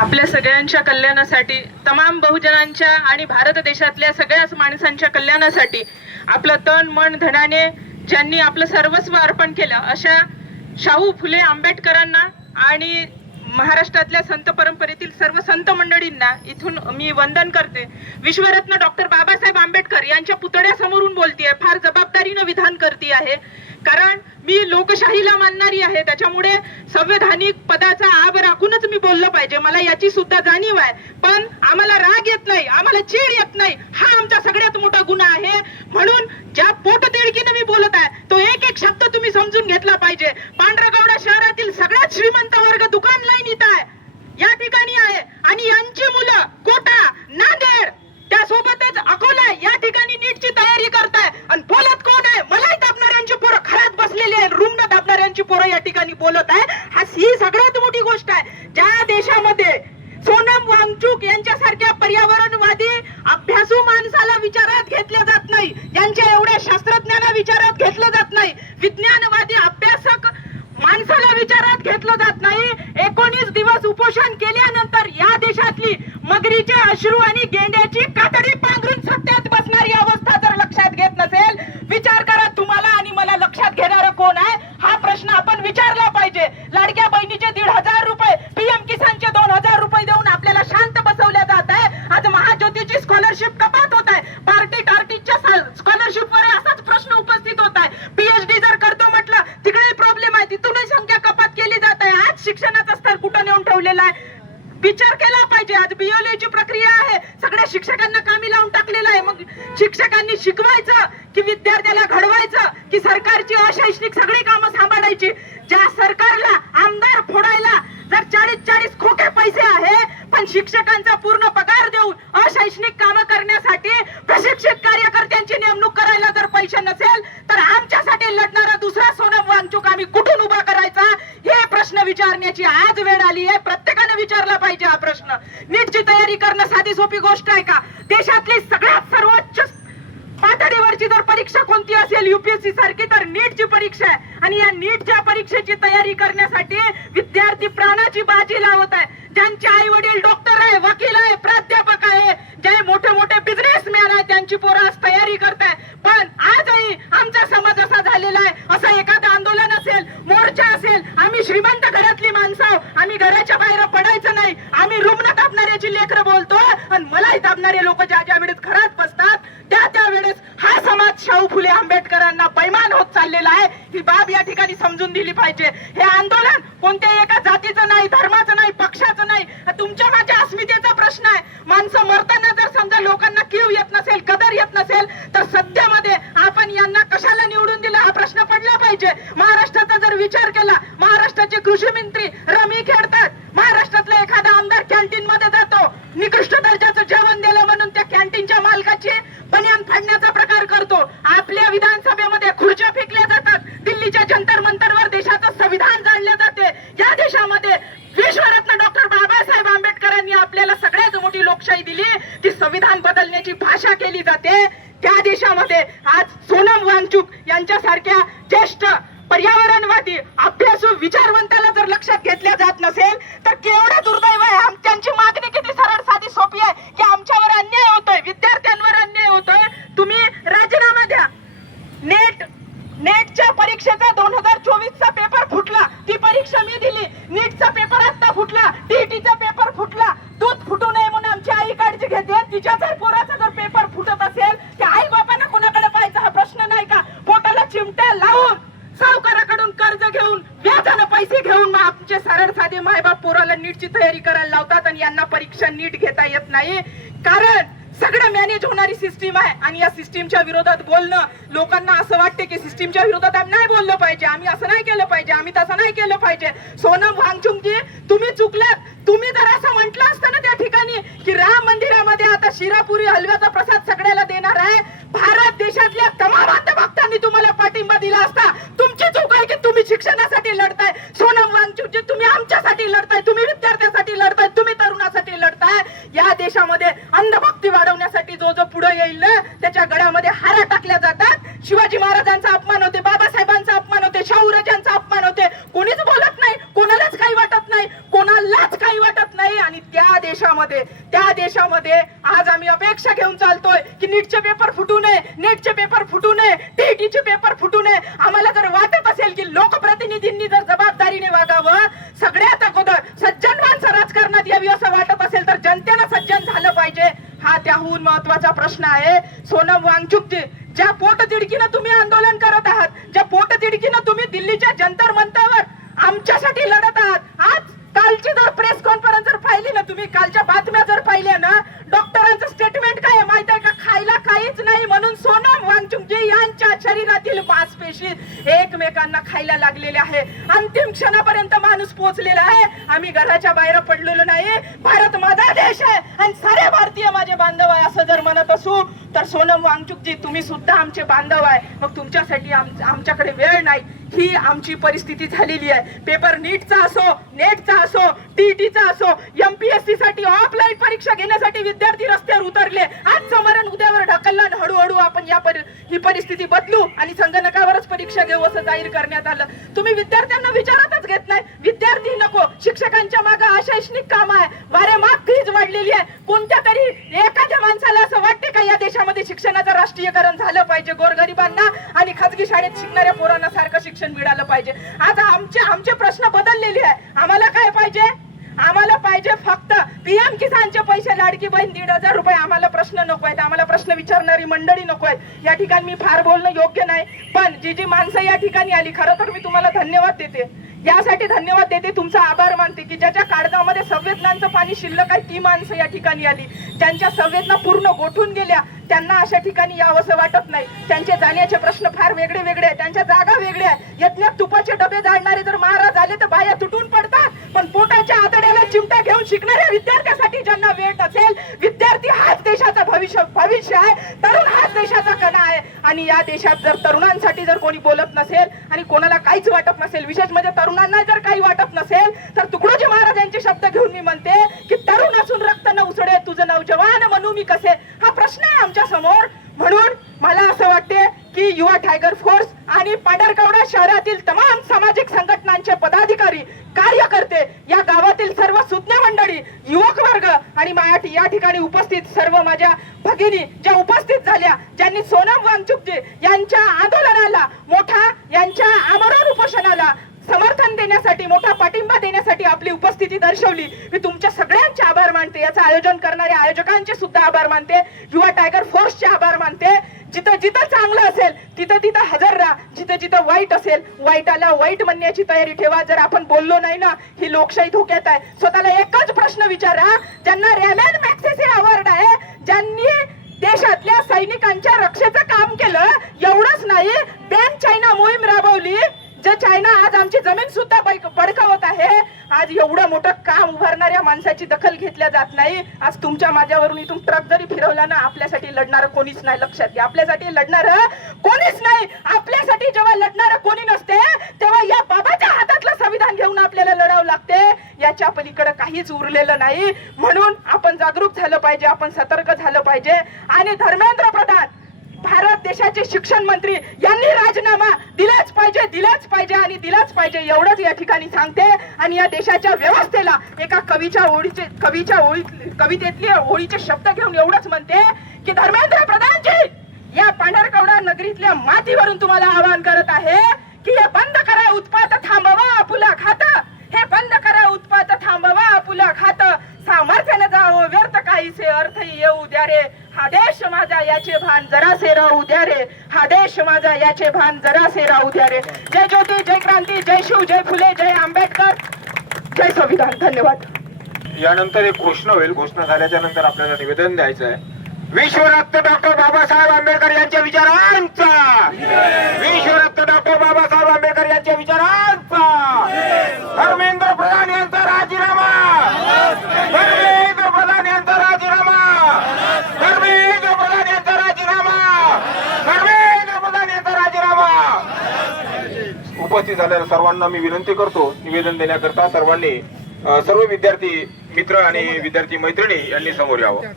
आपल्या सगळ्यांच्या कल्याणासाठी, तमाम बहुजनांच्या आणि भारत देशातल्या सगळ्याच माणसांच्या कल्याणासाठी आपलं तन मन धनाने ज्यांनी आपलं सर्वस्व अर्पण केलं अशा शाहू फुले आंबेडकरांना आणि महाराष्ट्रातल्या संत परंपरेतील सर्व संत मंडळींना इथून मी वंदन करते। विश्वरत्न डॉक्टर बाबासाहेब आंबेडकर यांच्या पुतळ्यासमोरून बोलतेय, फार जबाबदारीने विधान करते आहे, कारण मी लोकशाहीला मानणारी आहे, त्याच्यामुळे संवैधानिक पदाचा आब राखूनच मी बोललं पाहिजे, मला याची सुद्धा जाणीव आहे। पण आम्हाला राग येत नाही, आम्हाला चीड येत नाही, हा आमचा सगळ्यात मोठा गुन्हा आहे। म्हणून ज्या पोटतिडकीने मी बोलत आहे तो एक एक शब्द तुम्ही समजून घेतला पाहिजे। पांढरगौडा शहरातील सगळ्यात श्रीमंत वर्ग दुकान लाईन इथं आहे, या ठिकाणी आहे, आणि यांची मुलं कोटा, नांदेड, त्यासोबतच अकोला या ठिकाणी नीटची तयारी करताय, आणि बोलत कोण आहे? मलाही दाबणाऱ्यांची पोरं खरात बसलेली आहे, रुग्ण दाबणाऱ्यांची पोरं या ठिकाणी बोलत आहे। ही सगळ्यात मोठी गोष्ट आहे। ज्या देशामध्ये सोनम वांगचुक यांच्यासारख्या पर्यावरणवादी अभ्यासू माणसाला विचारात घेतले जात नाही, यांच्या एवढ्या शास्त्रज्ञांना विचारात घेतलं जात नाही, विज्ञानवादी अभ्यासक माणसाला विचारात घेतलं जात नाही, 19 दिवस उपोषण केल्यानंतर या देशातली मगरीचे अश्रू आणि गेंड्याची कातडी पांघरून सत्यात बसणारी अवस्था जर लक्षात घेत नसेल, विचार करा तुम्हाला आणि मला लक्षात घेणारं कोण आहे? हा प्रश्न आपण विचारला पाहिजे। लाडक्या बहिणीचे 1,500 रुपये, पीएम किसानचे 2,000 रुपये देऊन आपल्याला शांत बसवल्या जात आहे। आज महाज्योतीची स्कॉलरशिप कपात होत आहे, पार्टी टार्टीच्या स्कॉलरशिपवर असाच प्रश्न उपस्थित होत आहे। पीएचडी जर करतो म्हटलं तिकडे प्रॉब्लेम आहे, तिथूनही संख्या कपात केली जात आहे। आज शिक्षणाचा स्तर कुठं नेऊन ठेवलेला आहे? विचार केला पाहिजे। आज बीएलओची प्रक्रिया आहे, सगळ्या शिक्षकांना कामी लावून टाकलेलं आहे। मग शिक्षकांनी शिकवायचं की विद्यार्थ्याला घडवायचं की सरकारची अशैक्षणिक सगळी कामं सांभाळायची? ज्या सरकारला आमदार फोडायला जर 40-40 खोके पैसे आहे, पण शिक्षकांचा पूर्ण पगार देऊन अशैक्षणिक कामं करण्यासाठी प्रशिक्षित कार्यकर्त्यांची नेमणूक करायला जर पैसे नसेल, तर आमच्यासाठी लढणारा दुसरा सोनम वांगचुक आम्ही कुठून उभा करायचा? हे प्रश्न विचारण्याची आज वेळ आली आहे। प्रत्येकाने विचारला पाहिजे हा प्रश्न। नीटची तयारी करणं साधी सोपी गोष्ट आहे का? देशातली सगळ्यात सर्वोच्च पातळीवरची जर परीक्षा कोणती असेल यूपीएससी सारखी, तर नीटची परीक्षा आहे, आणि या नीटच्या परीक्षेची तयारी करण्यासाठी विद्यार्थी प्राणाची बाजी लावत आहे। ज्यांचे आई वडील डॉक्टर आहे, वकील आहे, प्राध्यापक आहे, जे मोठे मोठे बिझनेसमॅन आहे, त्यांची पोरं आज तयारी करताय। पण आजही आमचा समाज असा झालेला आहे, असं एखादं आंदोलन असेल, मोर्चा असेल, आम्ही श्रीमंत घरातली माणसं आहोत, आम्ही घराच्या बाहेर पडायचं नाही, आम्ही रुग्ण दाबणाऱ्याची लेकरं बोलतो, आणि मलाही दाबणारे लोक ज्या ज्या वेळेस घरात बसतात त्या वेळेस हा समाज शाहू फुले आंबेडकरांना पैमान होत चाललेला आहे। ही बाब या ठिकाणी समजून दिली पाहिजे। हे आंदोलन कोणत्याही एका जातीचं नाही, धर्माचं नाही, पक्षाचं नाही, तुमच्या माझ्या अस्मितेचा प्रश्न आहे। माणसं मरताना जर समजा लोकांना कीव येत नसेल, कदर येत नसेल, तर सध्यामध्ये आपण यांना कशाला निवडून दिलं हा प्रश्न पडला पाहिजे। महाराष्ट्राचा जर विचार केला, महाराष्ट्राचे कृषी मंत्री रमी खेळतात, महाराष्ट्रातला एखादा आमदार कॅन्टीन मध्ये जातो, निकृष्ट दर्जाचं जेवण दिलं म्हणून त्या कॅन्टीनच्या मालकाची बनियान फाडण्याचा प्रकार करतो। आपल्या विधानसभेमध्ये खुर्च्या फेकल्या जातात, दिल्लीच्या जंतर मंतरवर देशाचं संविधान जाळलं जाते। या देशामध्ये विश्वरत्न डॉक्टर बाबासाहेब आंबेडकरांनी आपल्याला सगळ्यात मोठी लोकशाही दिली, ती संविधान बदलण्याची भाषा केली जाते। त्या देशामध्ये आज सोनम वांगचुक यांच्यासारख्या ज्येष्ठ पर्यावरणवादी अभ्यासू विचारवंताला जर लक्षात घेतल्या जात नसेल, तर केवढं दुर्दैव आहे। त्यांची मागणी किती सरळ साधी सोपी आहे की आमच्यावर अन्याय होतोय, विद्यार्थ्यांवर अन्याय होतोय, तुम्ही राजीनामा द्या। नेटच्या परीक्षेचा 2024चा पेपर फुटला, ती परीक्षा मी दिली। नीटचा पेपर आता फुटला, टीईटीचा पेपर फुटला, दूध फुटू नये म्हणून आमची आई काळजी घेते। तिच्या जर पोराचा जर पेपर फुटत असेल, त्या आई बापांना कोणाकडे पाहायचा हा प्रश्न नाही का? पोटाला चिमट्या लावून सावकाराकडून कर्ज घेऊन व्याजाने पैसे घेऊन मग आमचे सरळ साधे मायबाप पोराला नीटची तयारी करायला लावतात, आणि यांना परीक्षा नीट घेता येत नाही, कारण सगळं मॅनेज होणारी सिस्टीम आहे। आणि या सिस्टीमच्या विरोधात बोलणं, लोकांना असं वाटते की सिस्टीमच्या विरोधात आम्ही नाही बोललं पाहिजे, आम्ही असं नाही केलं पाहिजे, आम्ही तसं नाही केलं पाहिजे। सोनम वांगचुकजी तुम्ही चुकलात। तुम्ही जर असं म्हटलं असतं ना त्या ठिकाणी की राम मंदिरामध्ये आता शिरापुरी हलव्याचा प्रसाद सगळ्याला देणार आहे, भारत देशातल्या तमाम भक्तांनी तुम्हाला पाठिंबा दिला असता। तुमची चूक आहे की तुम्ही शिक्षणासाठी लढताय। सोनम वांगचुकजी तुम्ही आमच्यासाठी लढताय, तुम्ही विद्यार्थ्यांसाठी लढताय, तुम्ही तरुणासाठी लढताय। या देशामध्ये अंधभक्ती वाढवण्यासाठी जो जो पुढे येईल ना, त्याच्या गळ्यामध्ये हारा टाकल्या जातात। शिवाजी महाराजांचा अपमान होते, बाबासाहेबांचा अपमान होते, शाहूराजांचा अपमान होते, कोणीच बोलत नाही, कोणालाच काही वाटत नाही, कोणालाच काही वाटत नाही, आणि देशामध्ये आज आम्ही अपेक्षा घेऊन चालतोय की नीटचे पेपर फुटू नये, टीईटीचे पेपर फुटू नये. आम्हाला जर वाटत असेल की लोकप्रतिनिधींनी जर जबाबदारीने वागावं, सगळ्यात अगोदर सज्जन माणसं राजकारणात यावी असं वाटत असेल तर जनतेनं सज्जन झालं पाहिजे. हा त्याहून महत्वाचा प्रश्न आहे. सोनम वांगचुकजी, ज्या पोटतिडकीनं तुम्ही आंदोलन करत आहात, ज्या पोटतिडकीनं तुम्ही दिल्लीच्या जंतर मंतरवर आमच्यासाठी लढत आहात, आज कालची जर प्रेस कॉन्फरन्स जर पाहिली ना तुम्ही, कालच्या बातम्या जर पाहिल्या ना, डॉक्टरांचं स्टेटमेंट काय आहे माहित आहे का? खायला काहीच नाही म्हणून सोनम वांगचुकजी यांच्या शरीरातील मांसपेशी एकमेकांना खायला लागलेल्या आहे. अंतिम क्षणापर्यंत माणूस पोहोचलेला आहे. आम्ही घराच्या बाहेर पडलेलो नाही. भारत माझा देश आहे आणि सारे भारतीय माझे बांधव आहे असं जर म्हणत असू तर सोनम वांगचुकजी तुम्ही सुद्धा आमचे बांधव आहे. मग तुमच्यासाठी आमच्याकडे वेळ नाही. ही आमची परिस्थिती झालेली आहे. पेपर नीटचा असो, नेटचा असो, टीईटीचा असो, एमपीएससी साठी ऑफलाईन परीक्षा घेण्यासाठी विद्यार्थी रस्त्यावर उतरले. आज समरण उद्यावर ढकलला आणि हळूहळू आपण ही परिस्थिती बदलू आणि संगणकावरच परीक्षा घेऊ असं जाहीर करण्यात आलं. तुम्ही विद्यार्थ्यांना विचारातच घेत नाही. विद्यार्थी नको, शिक्षकांच्या मागे अशैक्षणिक काम आहे, वारेमाप फीज वाढलेली आहे. कोणत्या तरी एखाद्या माणसाला असं वाटते का या देशामध्ये शिक्षणाचं राष्ट्रीयकरण झालं पाहिजे, गोरगरिबांना आणि खाजगी शाळेत शिकणाऱ्या पोरांना सारखं शिक्षण मिळालं पाहिजे? आज आमचे प्रश्न बदललेले आहे. आम्हाला काय पाहिजे? आम्हाला पाहिजे फक्त पीएम किसानचे पैसे, लाडकी बहीण 1,500 रुपये. आम्हाला प्रश्न नको आहेत, आम्हाला प्रश्न विचारणारी मंडळी नको आहेत. या ठिकाणी मी फार बोलणं योग्य नाही, पण जी माणसं या ठिकाणी आली, खरं तर मी तुम्हाला धन्यवाद देते. यासाठी धन्यवाद देते, तुमचा आभार मानते की ज्याच्या काळजामध्ये संवेदनांचं पाणी शिल्लक आहे ती माणसं या ठिकाणी आली. ज्यांच्या संवेदना पूर्ण गोठून गेल्या त्यांना अशा ठिकाणी यावंसं वाटत नाही. त्यांचे जाण्याचे प्रश्न फार वेगळे वेगळे आहेत, त्यांच्या जागा वेगळ्या आहेत. यज्ञात तुपाचे डबे जाळणारे जर महाराज आले तर बाया तुटून पडतात, पण पोटाच्या आतड्याला चिमटा घेऊन शिकणाऱ्या विद्यार्थ्यासाठी ज्यांना वेळ असेल, विद्यार्थी हाच देशाचा भविष्य आहे, तरुण हाच देशाचा कणा आहे. आणि या देशात जर तरुणांसाठी जर कोणी बोलत नसेल आणि कोणाला काहीच वाटत नसेल, विशेष म्हणजे तरुणांना जर काही वाटत नसेल, तर तुकडोजी महाराज यांचे शब्द घेऊन मी म्हणते की तरुण असून रक्त न उसळे तुझं नौजवान म्हणू मी कसे. हा प्रश्न आहे आमच्या समोर. म्हणून मला असं वाटते की युवा टायगर फोर्स आणि पांढरकवडा शहरातील तमाम सामाजिक संघटनांचे पदाधिकारी, कार्यकर्ते, या गावातील सर्व सुज्ञ मंडळी, युवक वर्ग आणि या ठिकाणी उपस्थित सर्व माझ्या भगिनी ज्या उपस्थित झाल्या, ज्यांनी सोनम वांगचुकजी यांच्या आंदोलनाला यांच्या आमरण उपोषणाला समर्थन देण्यासाठी, मोठा पाठिंबा देण्यासाठी आपली उपस्थिती दर्शवली, मी तुमच्या सगळ्यांचे आभार मानते. याचं आयोजन करणाऱ्या आयोजकांचे सुद्धा आभार मानते. युवा टायगर फोर्सचे आभार मानते. जिथं जिथं चांगलं असेल तिथं तिथं हजर राहा, जिथं जिथं वाईट असेल वाईटाला वाईट म्हणण्याची तयारी ठेवा. जर आपण बोललो नाही ना, ही लोकशाही धोक्यात आहे. स्वतःला एकच प्रश्न विचारा, ज्यांना रॅमॅन मॅग्सेसे अवॉर्ड आहे, ज्यांनी देशातल्या सैनिकांच्या रक्षेचं काम केलं, एवढंच नाही, बॅन चायना मोहीम राबवली, जे चायना आज आमची जमीन सुद्धा बळकावत आहे. आज एवढं मोठं काम उभारणाऱ्या माणसाची दखल घेतल्या जात नाही. आज तुमच्या माझ्यावरून इथून ट्रक जरी फिरवला ना, आपल्यासाठी लढणारं कोणीच नाही. लक्षात घ्या, आपल्यासाठी लढणारं कोणीच नाही. आपल्यासाठी जेव्हा लढणारं कोणी नसते तेव्हा या बाबाच्या हातातलं संविधान घेऊन आपल्याला लढावं लागते. याच्या पलीकडे काहीच उरलेलं नाही. म्हणून आपण जागरूक झालं पाहिजे, आपण सतर्क झालं पाहिजे. आणि धर्मेंद्र प्रधान, भारत देशाचे शिक्षण मंत्री, यांनी राजीनामा दिलाच पाहिजे आणि दिलाच पाहिजे, एवढंच या ठिकाणी सांगते. आणि या देशाच्या व्यवस्थेला एका कवितेतले ओळीचे शब्द घेऊन एवढंच म्हणते की धर्मेंद्र प्रधानजी, या पांढरकवडा नगरीतल्या मातीवरून तुम्हाला आवाहन करत आहे की हे बंद करा उत्पात, थांबवा आपुला खात. हे बंद करा उत्पात, थांबवा आपुला खात. सामर्थ्याने जावं व्यर्थ काहीसे अर्थ येऊ द्या रे. हा देश माझा याचे भान जरासे राहू द्या रे. हा देश माझा याचे भान जरासे राहू द्या रे. जय ज्योती, जय क्रांती, जय शिव, जय फुले, जय आंबेडकर, जय संविधान. धन्यवाद. यानंतर एक घोषणा होईल. घोषणा झाल्याच्या नंतर आपल्याला निवेदन द्यायचं आहे. विश्वरत्न डॉक्टर बाबासाहेब आंबेडकर यांच्या विचारांचा, विश्वरत्न डॉक्टर बाबासाहेब आंबेडकर यांच्या विचारांचा धर्मेंद्र प्रधान यांचा राजीनामा, धर्मेंद्र प्रधान यांचा राजीनामा, धर्मेंद्र प्रधान यांचा राजीनामा, धर्मेंद्र प्रधान यांचा राजीनामा. उपस्थित झालेल्या सर्वांना मी विनंती करतो, निवेदन देण्याकरता सर्वांनी, सर्व विद्यार्थी मित्र आणि विद्यार्थी मैत्रिणी यांनी समोर यावं.